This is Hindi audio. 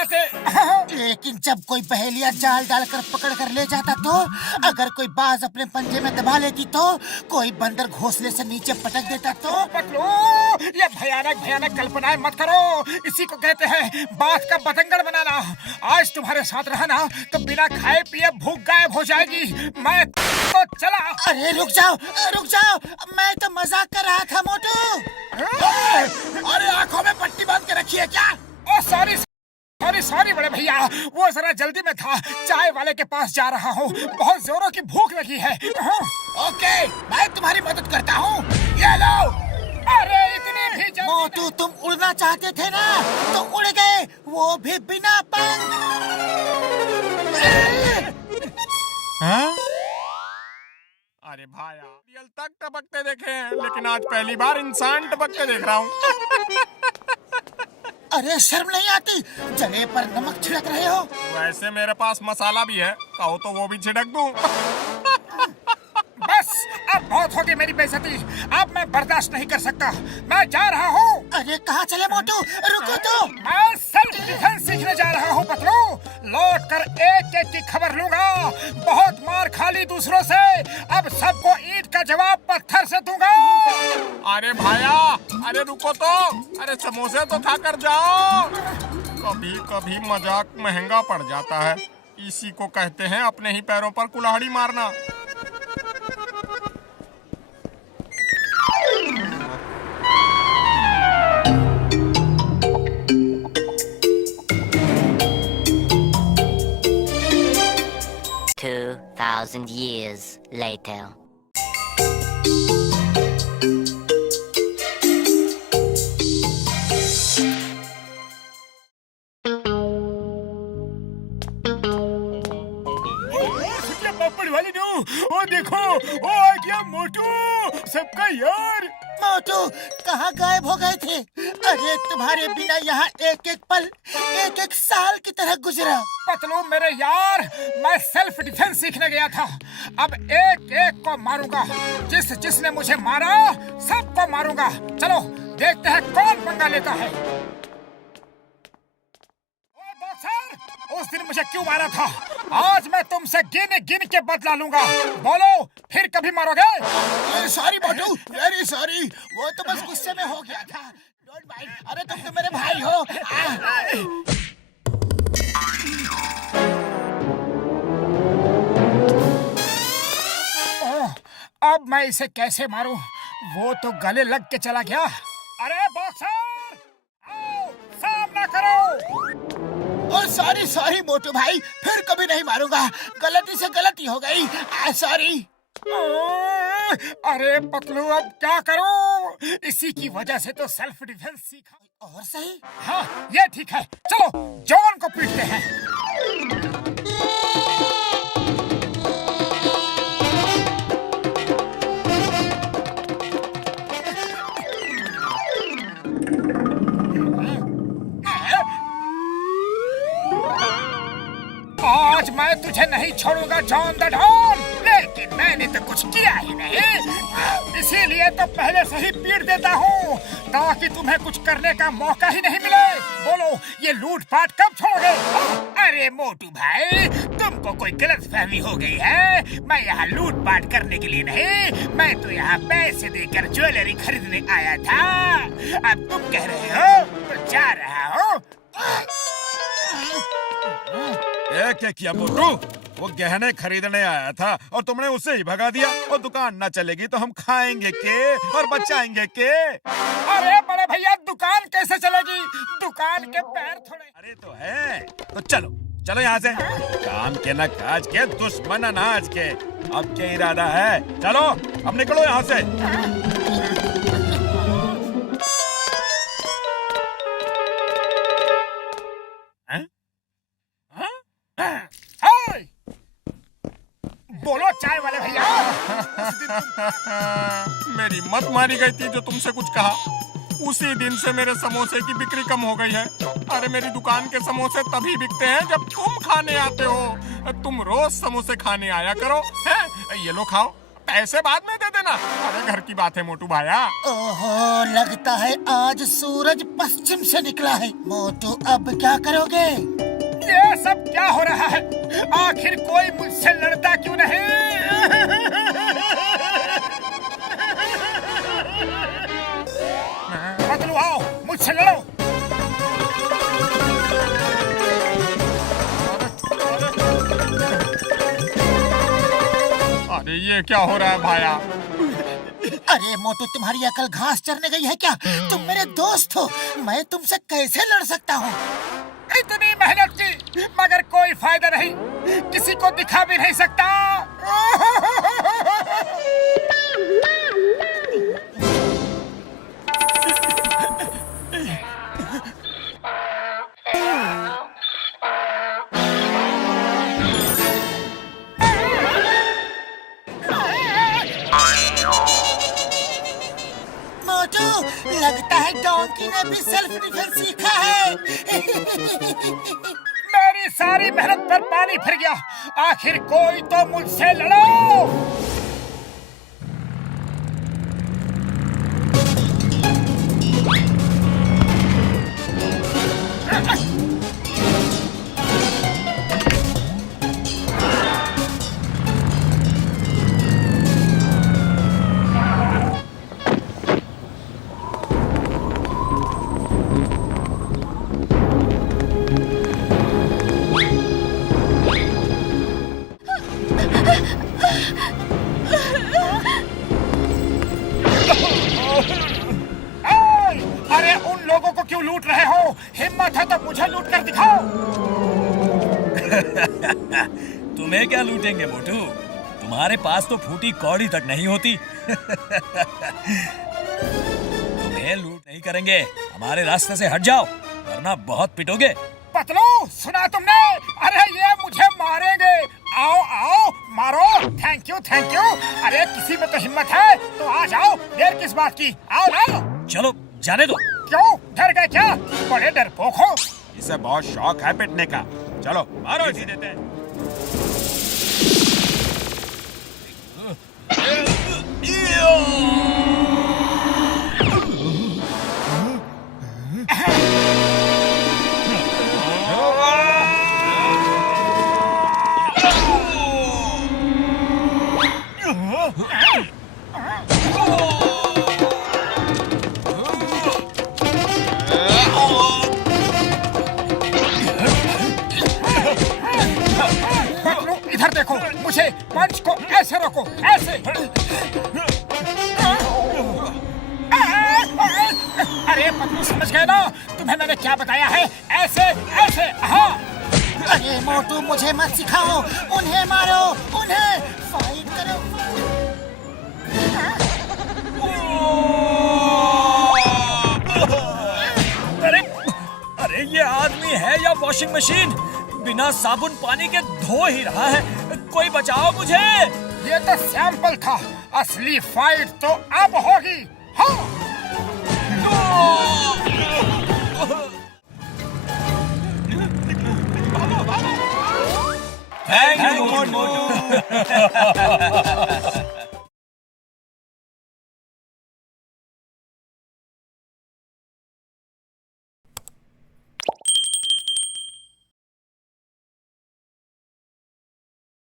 जाते। लेकिन जब कोई पहेलिया जाल डालकर पकड़ कर ले जाता तो, अगर कोई बाज अपने पंजे में दबा लेती तो, कोई बंदर घोंसले से नीचे पटक देता तो। पतलू, ये भयानक भयानक कल्पनाएं मत करो। इसी को कहते हैं बात का बतंगड़ बनाना। आज तुम्हारे साथ रहा ना तो बिना खाए पिए भूख गायब हो जाएगी। मैं तो चला। अरे रुक जाओ, मैं तो मजाक कर रहा था मोटू। अरे आंखों में पट्टी बांध के रखी है क्या? ओ सॉरी सॉरी बड़े भैया, वो जरा जल्दी में था। चाय वाले के पास जा रहा हूँ, बहुत जोरों की भूख लगी है। ओके, मैं तुम्हारी मदद करता हूँ। ये लो। अरे इतनी भी जल्दी मोटू, तुम उड़ना चाहते थे ना तो उड़ गए, वो भी बिना पंख। अरे भाया, रियल तक टपकते देखे हैं, लेकिन आज पहली बार इंसान टपकते देख रहा हूँ। अरे शर्म नहीं आती? जले पर नमक छिड़क रहे हो। वैसे मेरे पास मसाला भी है, कहो तो वो भी छिड़क दूं। बस, अब बहुत होगी मेरी बेइज्जती। अब मैं बर्दाश्त नहीं कर सकता। मैं जा रहा हूँ। अरे कहाँ चले मोटू? रुको तो। मैं सेल्फ डिफेंस सीखने जा रहा हूँ पतलू। लौट कर एक एक की खबर लूंगा। बहुत मार खा ली दूसरों से, अब सबको ईंट का जवाब पत्थर से दूंगा। अरे भाया, अरे रुको तो। अरे समोसे तो खा कर जाओ। कभी कभी मजाक महंगा पड़ जाता है। इसी को कहते हैं अपने ही पैरों पर कुल्हाड़ी मारना। $2,000 years later. ओ देखो, ओ आ गया मोटू, सबका यार। मोटू कहाँ गायब हो गए थे? अरे तुम्हारे बिना यहाँ एक एक पल एक एक साल की तरह गुजरा। पतलू मेरे यार, मैं सेल्फ डिफेंस सीखने गया था। अब एक एक को मारूंगा। जिसने मुझे मारा सबको मारूंगा। चलो देखते हैं कौन पंगा लेता है। ओ बॉक्सर, उस दिन मुझे क्यों मारा था? आज मैं तुमसे गिन गिन के बदला लूंगा। बोलो, फिर कभी मारोगे? सॉरी मोटू, वेरी सॉरी। वो तो बस गुस्से में हो गया था। Don't mind. अरे तुम तो मेरे भाई हो। अब मैं इसे कैसे मारूं? वो तो गले लग के चला गया। अरे बॉक्सर, आओ, सामना करो। ओ सॉरी मोटू भाई, फिर कभी नहीं मारूंगा। गलती से गलती हो गई। सॉरी। अरे पतलू, अब क्या करूं? इसी की वजह से तो सेल्फ डिफेंस सीखा। और सही। हाँ, ये ठीक है। चलो जॉन को पीटते हैं। आज मैं तुझे नहीं छोड़ूंगा जॉन द डॉन। लेकिन मैंने तो कुछ किया ही नहीं, इसीलिए तो पहले से ही पीट देता हूँ ताकि तुम्हें कुछ करने का मौका ही नहीं मिले। बोलो, ये लूटपाट कब छोड़ोगे? अरे मोटू भाई, तुमको कोई गलतफहमी हो गई है। मैं यहाँ लूटपाट करने के लिए नहीं, मैं तो यहाँ पैसे देकर ज्वेलरी खरीदने आया था। अब तुम कह रहे हो तो जा रहा हूँ। क्या किया मोटू? वो गहने खरीदने आया था और तुमने उसे ही भगा दिया। और दुकान ना चलेगी तो हम खाएंगे के और बचाएंगे के? अरे बड़े भैया, दुकान कैसे चलेगी? दुकान के पैर थोड़े। अरे तो है, तो चलो चलो यहाँ से। काम के न काज के, दुश्मन अनाज के। अब क्या इरादा है? चलो अब निकलो यहाँ से। बोलो चाय वाले भैया। मेरी मत मारी गई थी जो तुमसे कुछ कहा। उसी दिन से मेरे समोसे की बिक्री कम हो गई है। अरे मेरी दुकान के समोसे तभी बिकते हैं जब तुम खाने आते हो। तुम रोज समोसे खाने आया करो। है? ये लो खाओ, पैसे बाद में दे देना। अरे घर की बात है मोटू भाया। ओहो, लगता है आज सूरज पश्चिम से निकला है। मोटू अब क्या करोगे? ये सब क्या हो रहा है? आखिर कोई मुझसे लड़ता क्यों नहीं? पतलू आओ, मुझसे लड़ो। अरे ये क्या हो रहा है भाया? अरे मोटू, तुम्हारी अकल घास चरने गई है क्या? तुम मेरे दोस्त हो, मैं तुमसे कैसे लड़ सकता हूँ? इतनी मेहनत की मगर कोई फायदा नहीं, किसी को दिखा भी नहीं सकता। मोटू, लगता है डोंकी ने भी सेल्फ डिफेंस सीखा है। मेरी सारी मेहनत पर पानी फिर गया। आखिर कोई तो मुझसे लड़ो। अरे उन लोगों को क्यों लूट रहे हो? हिम्मत है तो मुझे लूट कर दिखाओ। तुम्हें क्या लूटेंगे मोटू? तुम्हारे पास तो फूटी कौड़ी तक नहीं होती। तुम्हें लूट नहीं करेंगे, हमारे रास्ते से हट जाओ वरना बहुत पिटोगे। पतलू, सुना तुमने? अरे ये मुझे मारेंगे। आओ आओ, मारो। Thank you thank you. अरे किसी में तो हिम्मत है तो आ जाओ, देर किस बात की? आओ आओ। चलो जाने दो। क्यों, डर गए क्या? बड़े डरपोक हो। इसे बहुत शौक है पिटने का। चलो मारो इसी देते हैं। पतलू, इधर देखो, मुझे पंच को ऐसे रखो, ऐसे। अरे पतलू, समझ गए ना? तुम्हें मैंने क्या बताया है? ऐसे ऐसे। हाँ। अरे मोटू, मुझे मत सिखाओ, उन्हें मारो, उन्हें फाइट करो। अरे अरे ये आदमी है या वॉशिंग मशीन? बिना साबुन पानी के धो ही रहा है। कोई बचाओ मुझे। ये तो सैंपल था, असली फाइट तो अब होगी। हाँ। Thank you Motu.